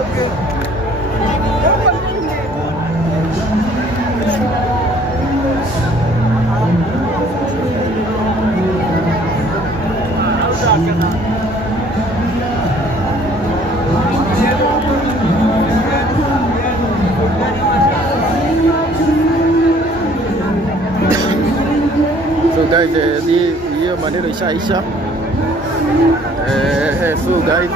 So guys, hiyo maneno ishaisha. So guys,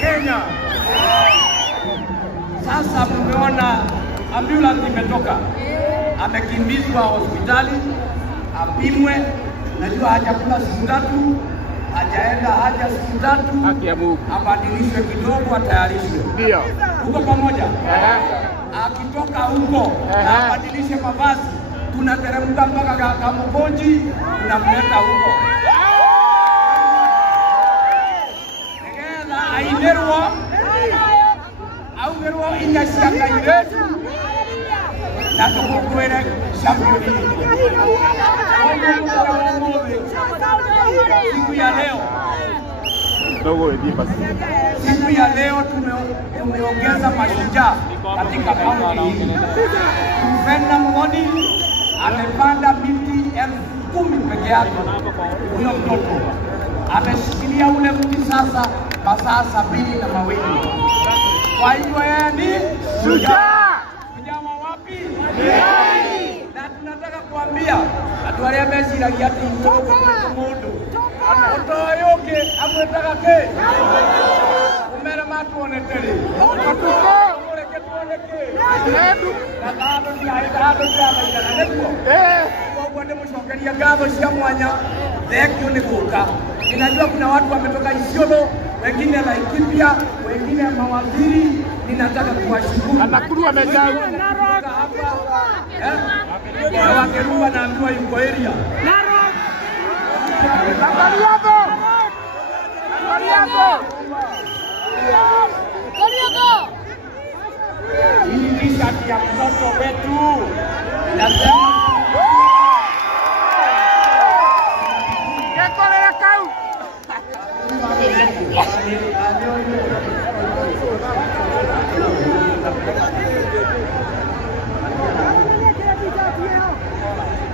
Kenya. Sasa mmeona ambulance imetoka. Amekimbizwa hospitali apimwe, najua hajakula siku 3, hajaenda haja siku 3, abadilishwe kidogo atayarishwe. Ndio. Huko pamoja. Akitoka huko abadilishe mavazi, tunateremka mpaka Kamukonji, tunamleta huko. Aimerwa au merwa inashaka yetu na tukukwere championi. Siku ya leo siku ya leo tumeongeza mashujaa katika kaunti hii. Mfenda Mgodi amepanda miti 10,000 peke yake. Huyo mtoto ameshikilia ule mti sasa masaa 72. Kwa hivyo yeye ni shujaa. Mnyama wapi? Ndiani. Na tunataka kuambia atualia Messi la yati mtoto mundo. Otoyoke amwetaka ke. Umera matu onetele. Oleke tuoneke. Nakado ni haidado ya maana neko. Kwa ndio mshokeria gado cia mwanya. Thekio ni kuka. Ninajua kuna watu wametoka Isiolo, wengine Laikipia, wengine mawaziri. Ninataka kuwashukuru. Anakuru amejaa hapa. Wakerumba naambiwa yuko area. Hii ni shati ya mtoto wetu. Nasema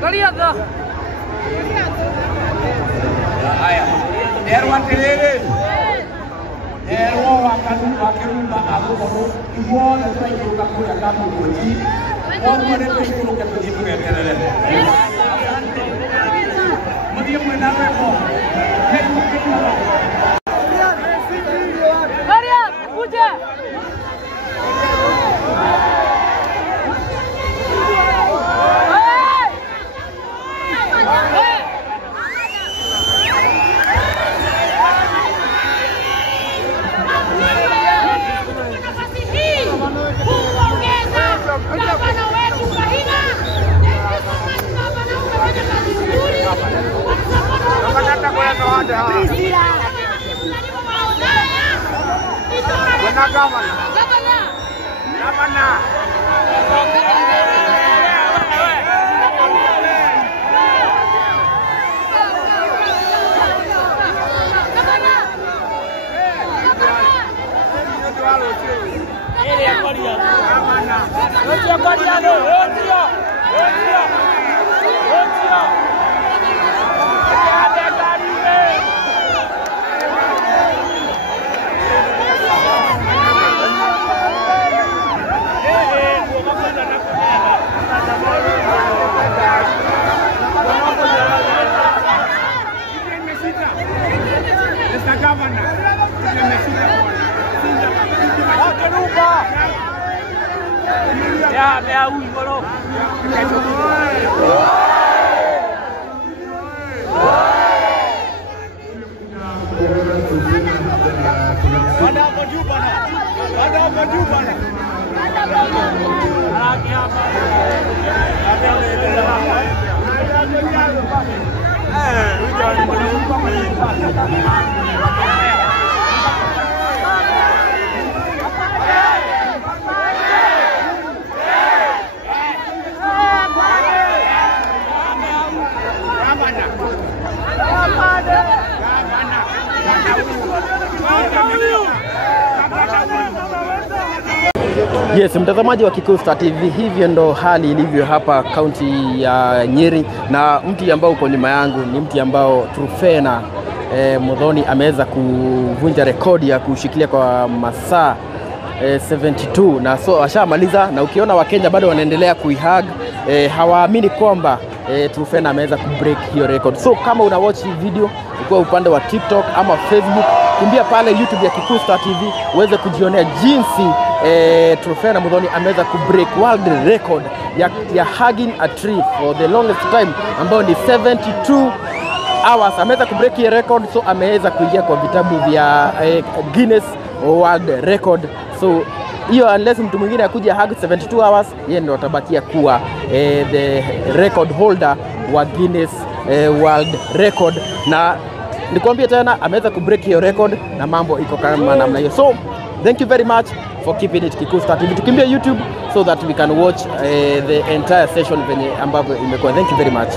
Kaliaga. Haya. Derwa telele. Derwa wakerumba aboro. Iwona tunaikuka kula kama koji. Wao wanatuikuka kujibu kelele. Mudi mwenda hapo. Maria, kuja. Yes, mtazamaji wa Kikuyu Star TV, hivyo ndo hali ilivyo hapa kaunti ya Nyeri, na mti ambao uko nyuma yangu ni mti ambao Truphena Muthoni ameweza kuvunja rekodi ya kushikilia kwa masaa 72, na so ashamaliza, na ukiona Wakenya bado wanaendelea kuihag, hawaamini kwamba Truphena ameweza kubreak hiyo record. So kama una watch hii video ukiwa upande wa TikTok ama Facebook, kimbia pale YouTube ya Kikuyu Star TV uweze kujionea jinsi Truphena Muthoni ameweza kubreak world record ya hugging a tree for the longest time, ambao ni 72 hours. Ameweza kubreak hiyo record, so ameweza kuingia kwa vitabu vya Guinness World Record. So hiyo unless mtu mwingine akuja hug 72 hours, yeye ndio atabakia kuwa the record holder wa Guinness World Record. Na nikwambia tena ameweza kubreak hiyo record na mambo iko kama namna hiyo. So thank you very much for keeping it Kikuyu Star TV. Tukimbia YouTube so that we can watch the entire session venye ambavyo imekuwa. Thank you very much.